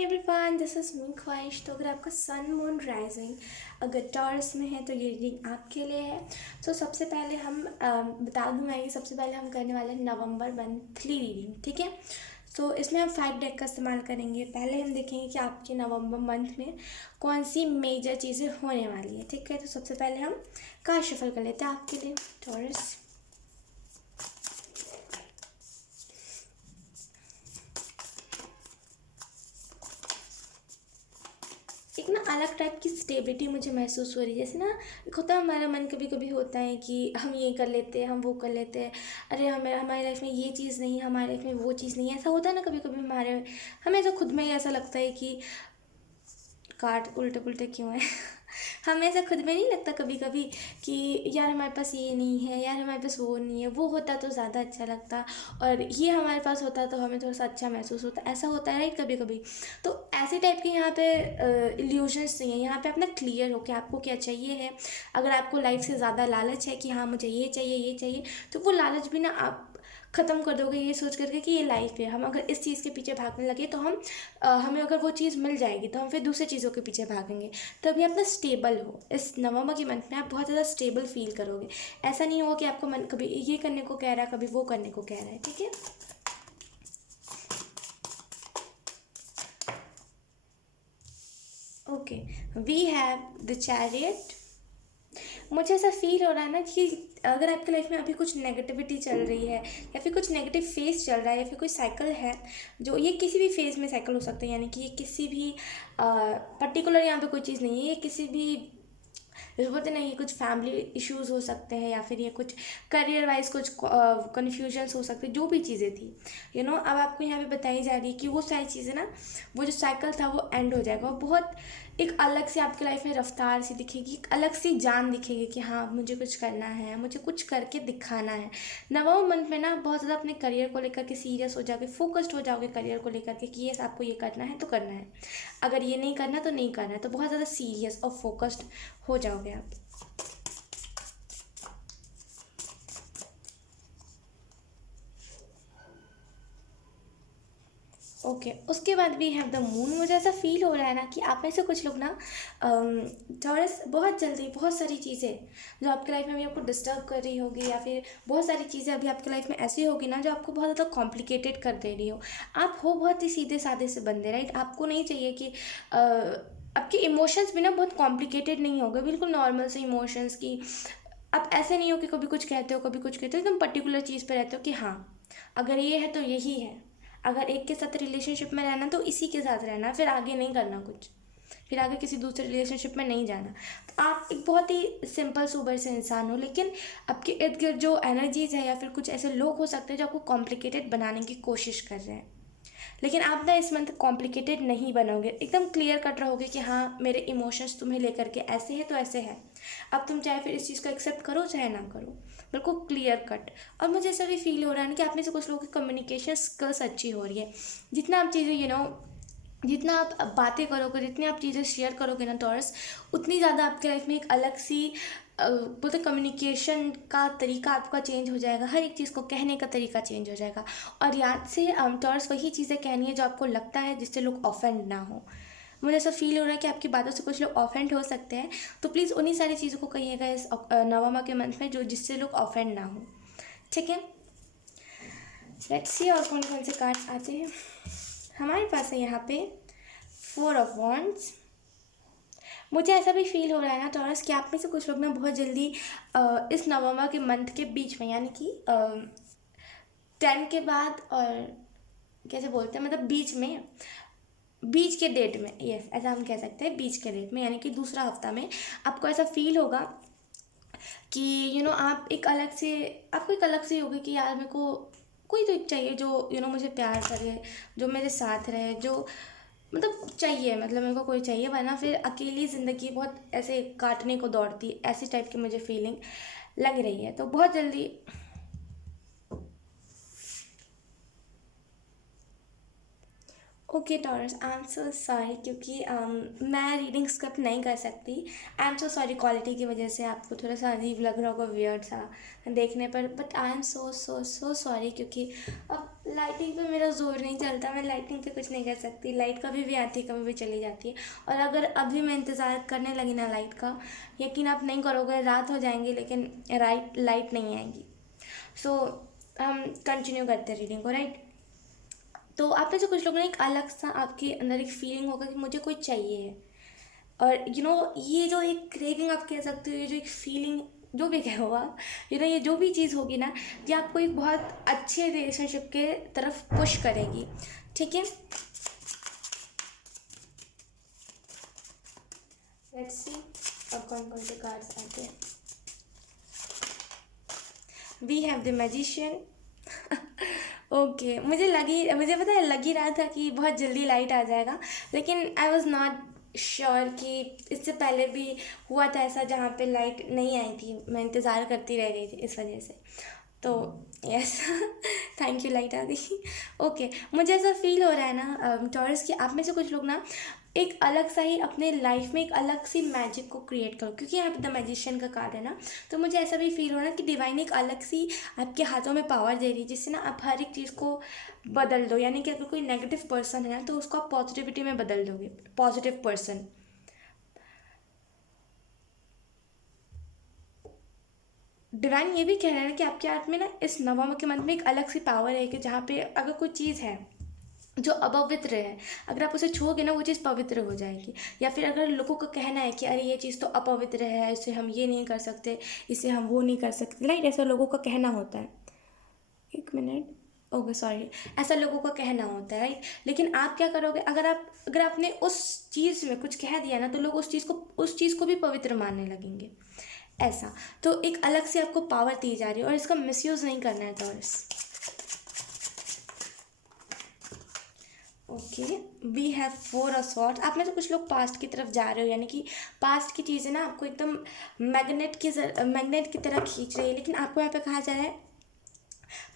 Morning everyone, this is me ख्वाहिश। तो अगर आपका सन मून राइजिंग अगर टॉरस में है तो ये रीडिंग आपके लिए है। तो सबसे पहले हम बता दूँ मैं कि सबसे पहले हम करने वाले हैं नवंबर मंथली रीडिंग, ठीक है। तो इसमें हम 5 डेक का इस्तेमाल करेंगे। पहले हम देखेंगे कि आपके नवंबर मंथ में कौन सी मेजर चीज़ें होने वाली है, ठीक है। तो सबसे पहले हम कार्ड शफल कर लेते हैं आपके लिए टॉरस। एक ना अलग टाइप की स्टेबिलिटी मुझे महसूस हो रही है। जैसे ना एक होता है हमारा मन, कभी कभी होता है कि हम ये कर लेते हैं, हम वो कर लेते हैं, अरे हमें हमारी लाइफ में ये चीज़ नहीं है, हमारी लाइफ में वो चीज़ नहीं है। ऐसा होता है ना कभी कभी हमें तो खुद में ही ऐसा लगता है कि कार्ड उल्टे पुल्टे क्यों है हमें ऐसा खुद में नहीं लगता कभी कभी कि यार हमारे पास ये नहीं है, यार हमारे पास वो नहीं है, वो होता तो ज़्यादा अच्छा लगता, और ये हमारे पास होता तो हमें थोड़ा सा अच्छा महसूस होता। ऐसा होता है राइट कभी कभी। तो ऐसे टाइप के यहाँ पे इल्यूजन्स नहीं है। यहाँ पे अपना क्लियर हो कि आपको क्या चाहिए है। अगर आपको लाइफ से ज़्यादा लालच है कि हाँ मुझे ये चाहिए, तो वो लालच भी ना आप ख़त्म कर दोगे ये सोच करके कि ये लाइफ है। हम अगर इस चीज़ के पीछे भागने लगे तो हमें अगर वो चीज़ मिल जाएगी तो हम फिर दूसरी चीज़ों के पीछे भागेंगे। तभी आप ना स्टेबल हो। इस नवंबर के मंथ में आप बहुत ज़्यादा स्टेबल फील करोगे। ऐसा नहीं होगा कि आपको मन कभी ये करने को कह रहा है, कभी वो करने को कह रहा है, ठीक है। Okay, we have the chariot. मुझे ऐसा फील हो रहा है ना कि अगर आपकी लाइफ में अभी कुछ नेगेटिविटी चल रही है, या फिर कुछ नेगेटिव फेज चल रहा है, या फिर कोई साइकिल है, जो ये किसी भी फेज में साइकिल हो सकता है, यानी कि ये किसी भी पर्टिकुलर यहाँ पे कोई चीज़ नहीं है, ये किसी भी जैसे बोलते नहीं, कुछ फैमिली इश्यूज हो सकते हैं, या फिर ये कुछ करियर वाइज कुछ कन्फ्यूजन्स हो सकते हैं, जो भी चीज़ें थी अब आपको यहाँ पे बताई जा रही है कि वो सारी चीज़ें ना, वो जो साइकिल था वो एंड हो जाएगा। और बहुत एक अलग से आपकी लाइफ में रफ्तार सी दिखेगी, एक अलग सी जान दिखेगी कि हाँ मुझे कुछ करना है, मुझे कुछ करके दिखाना है। नवंबर मंथ में ना बहुत ज़्यादा अपने करियर को लेकर के सीरियस हो जाओगे, फोकस्ड हो जाओगे करियर को लेकर के कि ये आपको ये करना है तो करना है, अगर ये नहीं करना तो नहीं करना है। तो बहुत ज़्यादा सीरियस और फोकस्ड हो जाओगे आप। ओके, उसके बाद भी हैव द मून। मुझे ऐसा फील हो रहा है ना कि आप में से कुछ लोग ना टॉरस बहुत जल्दी बहुत सारी चीज़ें जो आपकी लाइफ में अभी आपको डिस्टर्ब कर रही होगी, या फिर बहुत सारी चीज़ें अभी आपकी लाइफ में ऐसी होगी ना जो आपको बहुत ज़्यादा कॉम्प्लिकेटेड कर दे रही हो। आप हो बहुत ही सीधे साधे से बंदे, राइट। आपको नहीं चाहिए कि आपके इमोशंस भी ना बहुत कॉम्प्लिकेटेड नहीं होंगे, बिल्कुल नॉर्मल से इमोशंस की। आप ऐसे नहीं हो कि कभी कुछ कहते हो कभी कुछ कहते हो, एकदम पर्टिकुलर चीज़ पे रहते हो कि हाँ अगर ये है तो यही है। अगर एक के साथ रिलेशनशिप में रहना तो इसी के साथ रहना, फिर आगे नहीं करना कुछ, फिर आगे किसी दूसरे रिलेशनशिप में नहीं जाना। तो आप एक बहुत ही सिंपल सोबर से इंसान हो, लेकिन आपके इर्द गिर्द जो एनर्जीज है या फिर कुछ ऐसे लोग हो सकते हैं जो आपको कॉम्प्लिकेटेड बनाने की कोशिश कर रहे हैं। लेकिन आप ना इस मंथ कॉम्प्लिकेटेड नहीं बनोगे, एकदम क्लियर कट रहोगे कि हाँ मेरे इमोशंस तुम्हें लेकर के ऐसे है तो ऐसे है। अब तुम चाहे फिर इस चीज़ को एक्सेप्ट करो चाहे ना करो, बिल्कुल क्लियर कट। और मुझे ऐसा भी फील हो रहा है ना कि आप में से कुछ लोगों की कम्युनिकेशन स्किल्स अच्छी हो रही है। जितना आप चीज़ें जितना आप बातें करोगे, जितनी आप चीज़ें शेयर करोगे ना टॉरस, उतनी ज़्यादा आपकी लाइफ में एक अलग सी बोलते कम्युनिकेशन का तरीका आपका चेंज हो जाएगा, हर एक चीज़ को कहने का तरीका चेंज हो जाएगा। और याद से टॉरस वही चीज़ें कहनी है जो आपको लगता है, जिससे लोग ऑफेंड ना हो। मुझे ऐसा फील हो रहा है कि आपकी बातों से कुछ लोग ऑफेंड हो सकते हैं, तो प्लीज़ उन्हीं सारी चीज़ों को कहिएगा इस नवंबर के मंथ में जो जिससे लोग ऑफेंड ना हो, ठीक है। लेट्स सी और कौन कौन से कार्ड्स आते हैं हमारे पास है यहाँ पे। 4 ऑफ वॉन्ड्स। मुझे ऐसा भी फील हो रहा है ना टॉरस कि आप में से कुछ लोग ना बहुत जल्दी इस नवंबर के मंथ के बीच में, यानी कि 10 के बाद, और कैसे बोलते हैं मतलब बीच के डेट में, यस ऐसा हम कह सकते हैं, बीच के डेट में यानी कि दूसरा हफ्ता में आपको ऐसा फील होगा कि आप एक अलग से, आपको एक अलग से होगी कि यार मेरे को कोई तो एक चाहिए जो मुझे प्यार करे, जो मेरे साथ रहे, जो मतलब चाहिए, मतलब मेरे को कोई चाहिए, वरना फिर अकेली ज़िंदगी बहुत ऐसे काटने को दौड़ती, ऐसी टाइप की मुझे फीलिंग लग रही है। तो बहुत जल्दी okay taurus, I am so sorry क्योंकि मैं रीडिंग स्क्रिप्ट नहीं कर सकती। आई एम सो सॉरी, क्वालिटी की वजह से आपको थोड़ा सा अजीब लग रहा होगा, वियर्ड सा देखने पर, but I am so so so sorry क्योंकि अब लाइटिंग पे मेरा जोर नहीं चलता, मैं लाइटिंग पे कुछ नहीं कर सकती। लाइट कभी भी आती है, कभी भी चली जाती है। और अगर अभी मैं इंतज़ार करने लगी ना लाइट का, यकीन आप नहीं करोगे, रात हो जाएंगी लेकिन लाइट नहीं आएगी। सो हम कंटिन्यू करते हैं रीडिंग को, राइट। तो आप में से कुछ लोगों ने एक अलग सा आपके अंदर एक फीलिंग होगा कि मुझे कोई चाहिए है। और ये जो एक क्रेविंग आप कह सकते हो, ये जो एक फीलिंग, जो भी कहो आप, ये जो भी चीज़ होगी ना, ये आपको एक बहुत अच्छे रिलेशनशिप के तरफ पुश करेगी, ठीक है। लेट्स सी अब कौन कौन से कार्ड्स आते हैं। We have the magician. Okay, मुझे पता है, लग ही रहा था कि बहुत जल्दी लाइट आ जाएगा, लेकिन आई वॉज नॉट श्योर कि इससे पहले भी हुआ था ऐसा जहाँ पे लाइट नहीं आई थी, मैं इंतज़ार करती रह गई थी इस वजह से। तो यस, थैंक यू, लाइट आ गई। ओके, मुझे ऐसा फील हो रहा है ना टॉरस कि आप में से कुछ लोग ना एक अलग सा ही अपने लाइफ में एक अलग सी मैजिक को क्रिएट करो, क्योंकि यहाँ पे द मैजिशियन का कार्ड है ना। तो मुझे ऐसा भी फील हो रहा है कि डिवाइन एक अलग सी आपके हाथों में पावर दे रही है, जिससे ना आप हर एक चीज़ को बदल दो। यानी कि अगर कोई नेगेटिव पर्सन है ना, तो उसको आप पॉजिटिविटी में बदल दोगे, पॉजिटिव पर्सन। डिवाइन ये भी कह रहा है कि आपके हाथ में ना इस नवंबर के मंथ में एक अलग सी पावर है कि जहाँ पे अगर कोई चीज़ है जो अपवित्र है, अगर आप उसे छूओगे ना, वो चीज़ पवित्र हो जाएगी। या फिर अगर लोगों का कहना है कि अरे ये चीज़ तो अपवित्र है, इसे हम ये नहीं कर सकते, इसे हम वो नहीं कर सकते, राइट, ऐसा लोगों का कहना होता है। एक मिनट, ओके सॉरी, ऐसा लोगों का कहना होता है, राइट। लेकिन आप क्या करोगे, अगर आपने उस चीज़ में कुछ कह दिया ना, तो लोग उस चीज़ को भी पवित्र मानने लगेंगे, ऐसा। तो एक अलग से आपको पावर दी जा रही है और इसका मिसयूज़ नहीं करना है Taurus. Okay, we have 4 of swords. आप में से कुछ लोग पास्ट की तरफ जा रहे हो, यानी कि पास्ट की चीज़ें ना आपको एकदम मैग्नेट की तरह खींच रही है, लेकिन आपको यहाँ पे कहा जा रहा है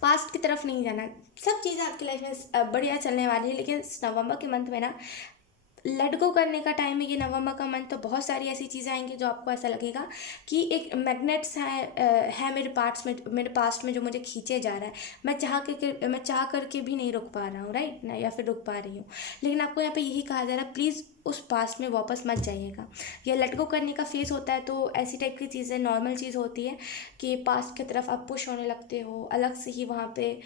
पास्ट की तरफ नहीं जाना। सब चीज़ें आपकी लाइफ में बढ़िया चलने वाली है, लेकिन इस नवंबर के मंथ में ना लेट गो करने का टाइम है। ये नवंबर का मंथ, तो बहुत सारी ऐसी चीज़ें आएंगी जो आपको ऐसा लगेगा कि एक मैग्नेट्स है मेरे पास्ट में जो मुझे खींचे जा रहा है। मैं चाह करके भी नहीं रुक पा रहा हूँ, राइट ना, या फिर रुक पा रही हूँ। लेकिन आपको यहाँ पे यही कहा जा रहा है, प्लीज़ उस पास्ट में वापस मत जाइएगा। या लेट गो करने का फेस होता है, तो ऐसी टाइप की चीज़ें नॉर्मल चीज़ होती है कि पास्ट की तरफ आप पुश होने लगते हो, अलग से ही वहाँ पे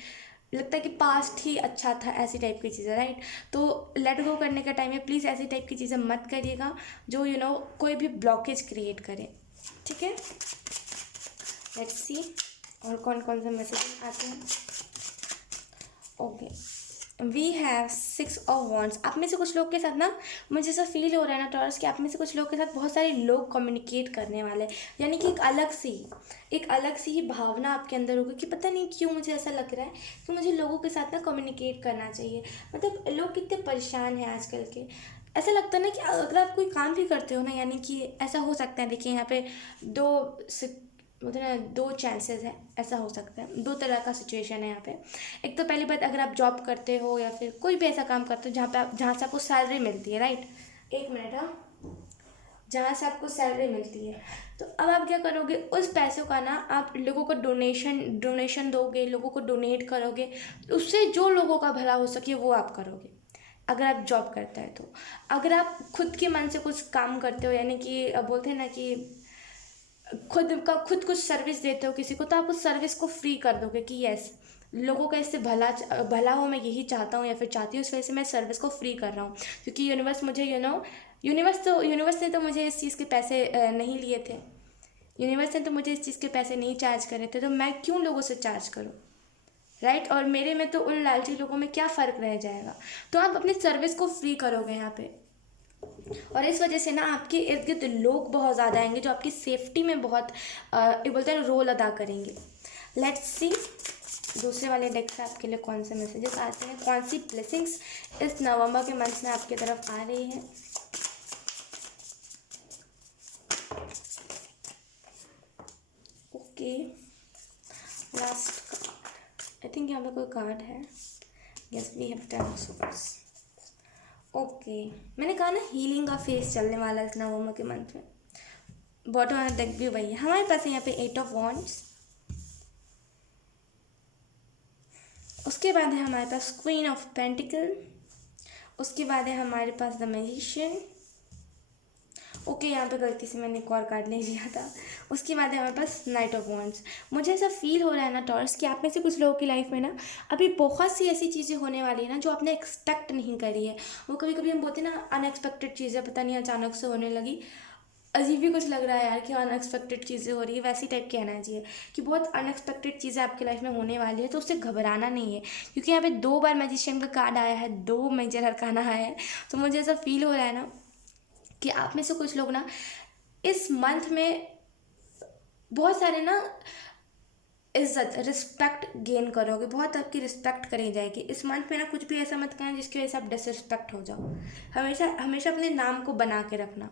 लगता है कि पास्ट ही अच्छा था, ऐसी टाइप की चीज़ें, राइट। तो लेट गो करने का टाइम है, प्लीज़ ऐसी टाइप की चीज़ें मत करिएगा जो कोई भी ब्लॉकेज क्रिएट करे, ठीक है। लेट्स सी और कौन कौन से मैसेज आते हैं। Okay, we have 6 of wands. आप में से कुछ लोग के साथ ना मुझे ऐसा फील हो रहा है ना टॉरस कि आप में से कुछ लोग के साथ बहुत सारे लोग कम्युनिकेट करने वाले हैं। यानी कि एक अलग सी ही भावना आपके अंदर होगी कि पता नहीं क्यों मुझे ऐसा लग रहा है कि मुझे लोगों के साथ ना कम्युनिकेट करना चाहिए। मतलब लोग कितने परेशान हैं आजकल के। ऐसा लगता है ना कि अगर आप कोई काम भी करते हो ना, यानी कि ऐसा हो सकता है, देखिए यहाँ पे दो मतलब 2 चांसेस है, ऐसा हो सकता है, 2 तरह का सिचुएशन है यहाँ पे। एक तो पहली बात, अगर आप जॉब करते हो या फिर कोई भी ऐसा काम करते हो जहाँ से आपको सैलरी मिलती है, राइट। एक मिनट, हाँ, जहाँ से आपको सैलरी मिलती है, तो अब आप क्या करोगे, उस पैसों का ना आप लोगों को डोनेशन दोगे, लोगों को डोनेट करोगे, उससे जो लोगों का भला हो सके वो आप करोगे। अगर आप जॉब करते हैं तो अगर आप खुद के मन से कुछ काम करते हो, यानी कि बोलते हैं ना कि खुद कुछ सर्विस देते हो किसी को, तो आप उस सर्विस को फ्री कर दोगे कि यस, लोगों का इससे भला हो, मैं यही चाहता हूँ या फिर चाहती हूँ, इस वजह से मैं सर्विस को फ्री कर रहा हूँ। क्योंकि यूनिवर्स मुझे यूनिवर्स ने तो मुझे इस चीज़ के पैसे नहीं लिए थे, यूनिवर्स ने तो मुझे इस चीज़ के पैसे नहीं चार्ज करे थे, तो मैं क्यों लोगों से चार्ज करूँ, राइट। और मेरे में तो उन लालची लोगों में क्या फ़र्क रह जाएगा। तो आप अपनी सर्विस को फ्री करोगे यहाँ पे, और इस वजह से ना आपके इर्द गिर्द लोग बहुत ज़्यादा आएंगे जो आपकी सेफ्टी में बहुत ये बोलते हैं रोल अदा करेंगे। लेट्स सी दूसरे वाले डेक से आपके लिए कौन से मैसेजेस आते हैं, कौन सी ब्लेसिंग्स इस नवंबर के मंथ में आपकी तरफ आ रही है। Okay, last card, I think यहाँ पे कोई कार्ड है। Yes, we have 10 of swords. Okay, मैंने कहा ना हीलिंग का फेस चलने वाला है इस नवंबर के मंथ में। बॉटम वाला डेक भी वही है हमारे पास है। यहाँ पे 8 ऑफ वॉन्ड्स। उसके बाद है हमारे पास क्वीन ऑफ पेंटिकल। उसके बाद है हमारे पास द मैजिशियन। ओके, यहाँ पे गलती से मैंने एक और कार्ड ले लिया था। उसके बाद है हमारे पास नाइट ऑफ वॉन्ड्स। मुझे ऐसा फील हो रहा है ना टॉरस कि आप में से कुछ लोगों की लाइफ में ना अभी बहुत सी ऐसी चीज़ें होने वाली है ना जो आपने एक्सपेक्ट नहीं करी है। वो कभी कभी हम बोलते हैं ना अनएक्सपेक्टेड चीज़ें पता नहीं अचानक से होने लगी, अजीब भी कुछ लग रहा है यार कि अनएक्सपेक्टेड चीज़ें हो रही है, वैसी टाइप के आना चाहिए कि बहुत अनएक्सपेक्टेड चीज़ें आपकी लाइफ में होने वाली है, तो उससे घबराना नहीं है। क्योंकि यहाँ पे 2 बार मैजिशियन का कार्ड आया है, 2 मेजर अरकाना आया है, तो मुझे ऐसा फील हो रहा है ना कि आप में से कुछ लोग ना इस मंथ में बहुत सारे ना इज्जत रिस्पेक्ट गेन करोगे, बहुत आपकी रिस्पेक्ट करी जाएगी इस मंथ में ना। कुछ भी ऐसा मत करना जिसकी वजह से आप डिसरिस्पेक्ट हो जाओ। हमेशा हमेशा अपने नाम को बना के रखना,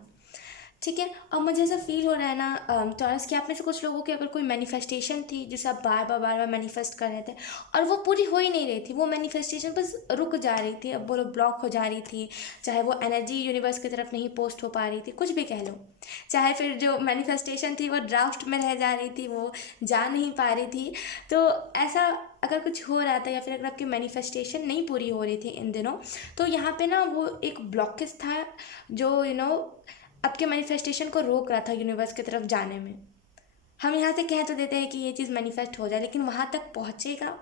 ठीक है। और मुझे ऐसा फील हो रहा है ना टॉरस कि आप में से कुछ लोगों की अगर कोई मैनिफेस्टेशन थी जिसे आप बार बार मैनिफेस्ट कर रहे थे और वो पूरी हो ही नहीं रही थी, वो मैनिफेस्टेशन बस रुक जा रही थी, अब बोलो ब्लॉक हो जा रही थी, चाहे वो एनर्जी यूनिवर्स की तरफ नहीं पोस्ट हो पा रही थी, कुछ भी कह लो, चाहे फिर जो मैनिफेस्टेशन थी वो ड्राफ्ट में रह जा रही थी, वो जा नहीं पा रही थी। तो ऐसा अगर कुछ हो रहा था या फिर अगर आपकी मैनिफेस्टेशन नहीं पूरी हो रही थी इन दिनों, तो यहाँ पे ना वो एक ब्लॉकेज था जो आपके मैनिफेस्टेशन को रोक रहा था यूनिवर्स की तरफ जाने में। हम यहाँ से कह तो देते हैं कि ये चीज़ मैनिफेस्ट हो जाए, लेकिन वहाँ तक पहुँचेगा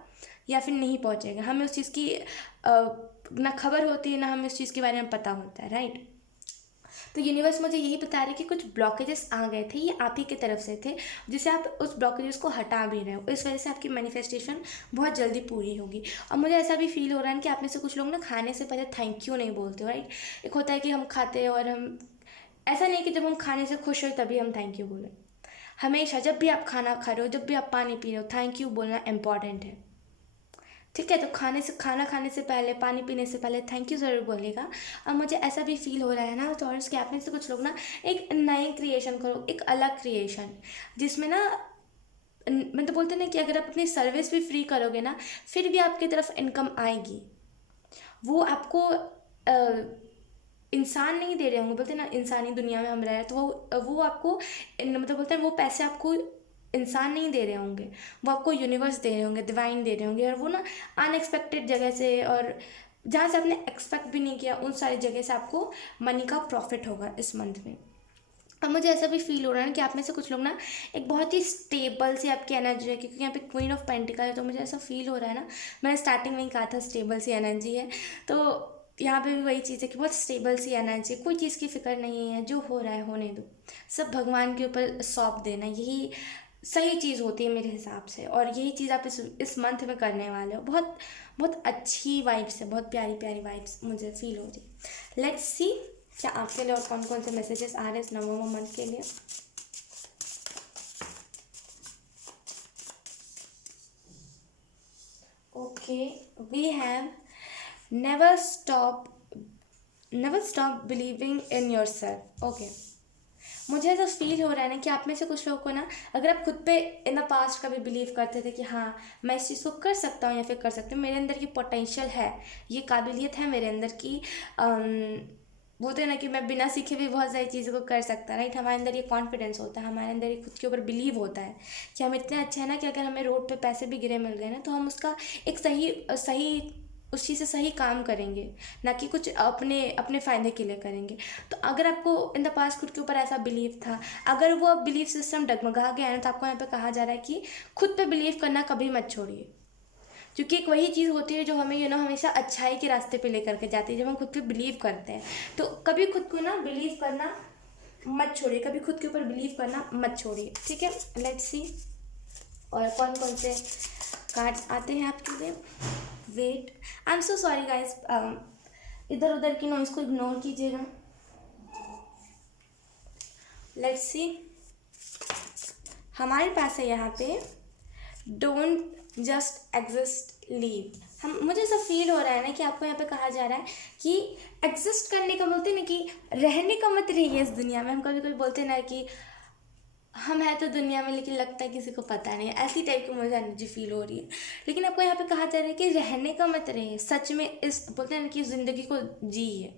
या फिर नहीं पहुँचेगा हमें उस चीज़ की ना खबर होती है, ना हमें उस चीज़ के बारे में पता होता है, राइट। तो यूनिवर्स मुझे यही बता रहे कि कुछ ब्लॉकेजेस आ गए थे, ये आप ही की तरफ से थे, जिसे आप उस ब्लॉकेजेस को हटा भी रहे हो, इस वजह से आपकी मैनिफेस्टेशन बहुत जल्दी पूरी होगी। और मुझे ऐसा भी फील हो रहा है कि आप में से कुछ लोग ना खाने से पहले थैंक यू नहीं बोलते हो, राइट। एक होता है कि हम खाते हैं और हम ऐसा नहीं कि जब हम खाने से खुश हो तभी हम थैंक यू बोलें। हमेशा जब भी आप खाना खा रहे हो, जब भी आप पानी पी रहे हो, थैंक यू बोलना इम्पॉर्टेंट है, ठीक है। तो खाना खाने से पहले, पानी पीने से पहले थैंक यू ज़रूर बोलेगा। अब मुझे ऐसा भी फील हो रहा है ना टॉरस कि आप में से कुछ लोग ना एक नए क्रिएशन करो, एक अलग क्रिएशन, जिसमें ना मतलब बोलते हैं ना कि अगर आप अपनी सर्विस भी फ्री करोगे ना फिर भी आपकी तरफ इनकम आएगी। वो आपको इंसान नहीं दे रहे होंगे, बोलते हैं ना इंसानी दुनिया में हम रह रहे हैं, तो वो आपको मतलब बोलते हैं वो पैसे आपको इंसान नहीं दे रहे होंगे, वो आपको यूनिवर्स दे रहे होंगे, डिवाइन दे रहे होंगे, और वो ना अनएक्सपेक्टेड जगह से और जहाँ से आपने एक्सपेक्ट भी नहीं किया उन सारी जगह से आपको मनी का प्रॉफिट होगा इस मंथ में। अब मुझे ऐसा भी फील हो रहा है कि आप में से कुछ लोग ना एक बहुत ही स्टेबल सी आपकी एनर्जी है, क्योंकि यहाँ पे क्वीन ऑफ पेंटिकल है, तो मुझे ऐसा फील हो रहा है ना, मैंने स्टार्टिंग में ही कहा था स्टेबल सी एनर्जी है, तो यहाँ पे भी वही चीज़ है कि बहुत स्टेबल सी एनर्जी, कोई चीज़ की फिक्र नहीं है, जो हो रहा है होने दो, सब भगवान के ऊपर सौंप देना, यही सही चीज़ होती है मेरे हिसाब से। और यही चीज़ आप इस मंथ में करने वाले हो। बहुत बहुत अच्छी वाइब्स है, बहुत प्यारी प्यारी वाइब्स मुझे फील हो रही है। लेट्स सी क्या आपके लिए और कौन कौन से मैसेजेस आ रहे हैं इस नवंबर मंथ के लिए। Okay, we have never stop believing in yourself. Okay, मुझे ऐसा फील हो रहा है ना कि आप में से कुछ लोगों को ना, अगर आप खुद पे इन द पास्ट कभी बिलीव करते थे कि हाँ मैं इस चीज़ को कर सकता हूँ या फिर कर सकती हूँ, मेरे अंदर ये पोटेंशियल है, ये काबिलियत है मेरे अंदर की, बोलते हैं ना कि मैं बिना सीखे भी बहुत सारी चीज़ों को कर सकता, राइट। हमारे अंदर ये कॉन्फिडेंस होता है, हमारे अंदर ये खुद के ऊपर बिलीव होता है कि हम इतने अच्छे हैं ना कि अगर हमें रोड पे पैसे भी गिरे मिल गए ना तो हम उसका एक सही सही उस चीज़ से सही काम करेंगे, ना कि कुछ अपने अपने फ़ायदे के लिए करेंगे। तो अगर आपको इन द पास्ट खुद के ऊपर ऐसा बिलीव था, अगर वो बिलीव सिस्टम डगमगा गया है ना, तो आपको यहाँ पे कहा जा रहा है कि खुद पे बिलीव करना कभी मत छोड़िए, क्योंकि एक वही चीज़ होती है जो हमें हमेशा अच्छाई के रास्ते पे लेकर के जाती है, जब हम खुद पे बिलीव करते हैं। तो कभी खुद को ना बिलीव करना मत छोड़िए, कभी खुद के ऊपर बिलीव करना मत छोड़िए, ठीक है। लेट्स सी और कौन कौन से कार्ड्स आते हैं आपके लिए। Wait, I am so sorry guys, इधर उधर की नॉइस को इग्नोर कीजिएगा। लेट्स सी, हमारे पास है यहाँ पे डोंट जस्ट एग्जिस्ट, लीव। मुझे ऐसा फील हो रहा है ना कि आपको यहाँ पे कहा जा रहा है कि एग्जिस्ट करने का, बोलते हैं ना कि रहने का मत रहिए इस दुनिया में। हम कभी कभी बोलते हैं ना कि हम हैं तो दुनिया में लेकिन लगता है किसी को पता नहीं, ऐसी टाइप की मुझे एनर्जी फील हो रही है। लेकिन आपको यहाँ पे कहा जा रहा है कि रहने का मत रहिए, सच में इस बोलते हैं ना कि ज़िंदगी को जिए,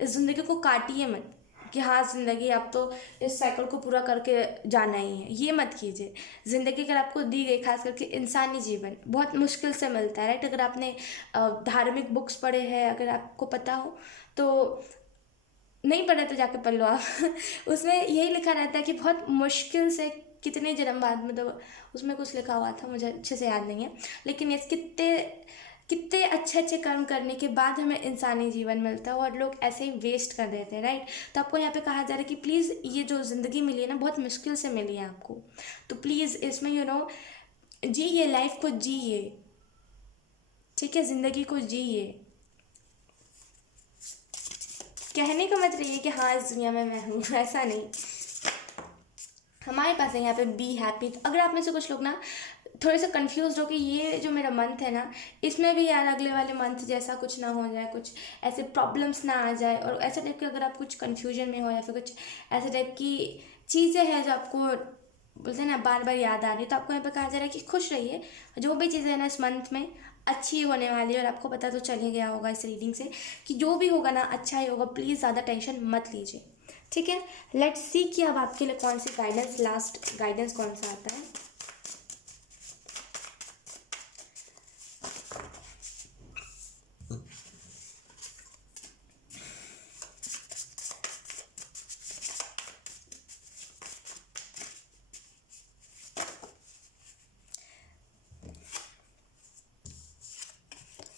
इस ज़िंदगी को काटिए मत, कि हाँ ज़िंदगी अब तो इस साइकिल को पूरा करके जाना ही है, ये मत कीजिए। ज़िंदगी अगर आपको दी गई, खास करके इंसानी जीवन बहुत मुश्किल से मिलता है, राइट। अगर आपने धार्मिक बुक्स पढ़े हैं, अगर आपको पता हो तो, नहीं पढ़े तो जाके पढ़ लो आप उसमें यही लिखा रहता है कि बहुत मुश्किल से कितने जन्म बाद, मतलब उसमें कुछ लिखा हुआ था, मुझे अच्छे से याद नहीं है, लेकिन ये कितने कितने अच्छे अच्छे कर्म करने के बाद हमें इंसानी जीवन मिलता है और लोग ऐसे ही वेस्ट कर देते हैं, राइट। तो आपको यहाँ पे कहा जा रहा है कि प्लीज़ ये जो ज़िंदगी मिली है ना, बहुत मुश्किल से मिली है आपको, तो प्लीज़ इसमें जिए, लाइफ को जिए, ठीक है, ज़िंदगी को जिए। कहने का मतलब ये है कि हाँ इस दुनिया में मैं हूँ ऐसा नहीं, हमारे पास है यहाँ पे बी हैप्पी। तो अगर आप में से कुछ लोग ना थोड़े से कंफ्यूज हो कि ये जो मेरा मंथ है ना, इसमें भी यार अगले वाले मंथ जैसा कुछ ना हो जाए, कुछ ऐसे प्रॉब्लम्स ना आ जाए, और ऐसे टाइप के अगर आप कुछ कन्फ्यूजन में हो या फिर कुछ ऐसे टाइप की चीज़ें हैं जो आपको बोलते हैं ना बार बार याद आ रही है, तो आपको यहाँ पे कहा जा रहा है कि खुश रहिए, जो भी चीज़ें हैं ना इस मंथ में अच्छी होने वाली है, और आपको पता तो चल ही गया होगा इस रीडिंग से कि जो भी होगा ना अच्छा ही होगा। प्लीज़ ज़्यादा टेंशन मत लीजिए, ठीक है। लेट्स सी कि अब आपके लिए कौन सी गाइडेंस, लास्ट गाइडेंस कौन सा आता है।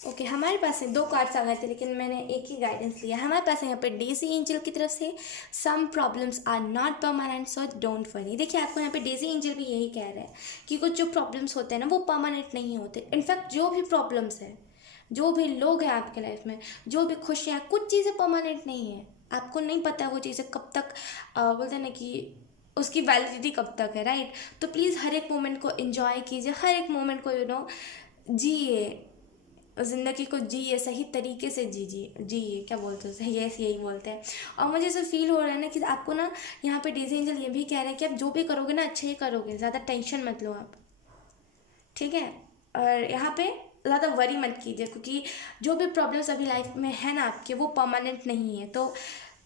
ओके हमारे पास है 2 कार्ड्स आ गए थे, लेकिन मैंने एक ही गाइडेंस लिया। हमारे पास है यहाँ पे डेजी एंजल की तरफ से, some problems are not permanent so don't worry. देखिए आपको यहाँ पे डेजी एंजल भी यही कह रहा है कि कुछ जो प्रॉब्लम्स होते हैं ना वो परमानेंट नहीं होते। इनफैक्ट जो भी प्रॉब्लम्स है, जो भी लोग हैं आपके लाइफ में, जो भी खुशियाँ, कुछ चीज़ें परमानेंट नहीं है। आपको नहीं पता वो चीज़ें कब तक बोलते हैं ना कि उसकी वैलिडिटी कब तक है, राइट। तो प्लीज़ हर एक मोमेंट को एंजॉय कीजिए, हर एक मोमेंट को जिए, ज़िंदगी को जिए, सही तरीके से जीजिए, जिए क्या बोलते हैं, सही यस यही बोलते हैं। और मुझे ऐसा फील हो रहा है ना कि आपको ना यहाँ पे डेज़ी एंजल ये भी कह रहे हैं कि आप जो भी करोगे ना अच्छे ही करोगे, ज़्यादा टेंशन मत लो आप, ठीक है। और यहाँ पे ज़्यादा वरी मत कीजिए, क्योंकि जो भी प्रॉब्लम्स अभी लाइफ में है ना आपके, वो परमानेंट नहीं है, तो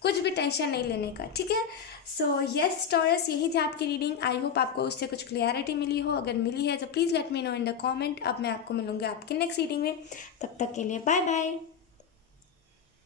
कुछ भी टेंशन नहीं लेने का, ठीक है। सो यस टॉरस, यही थी आपकी रीडिंग। आई होप आपको उससे कुछ क्लियरिटी मिली हो, अगर मिली है तो please let me know in the comment. अब मैं आपको मिलूँगी आपके नेक्स्ट रीडिंग में, तब तक के लिए बाय बाय।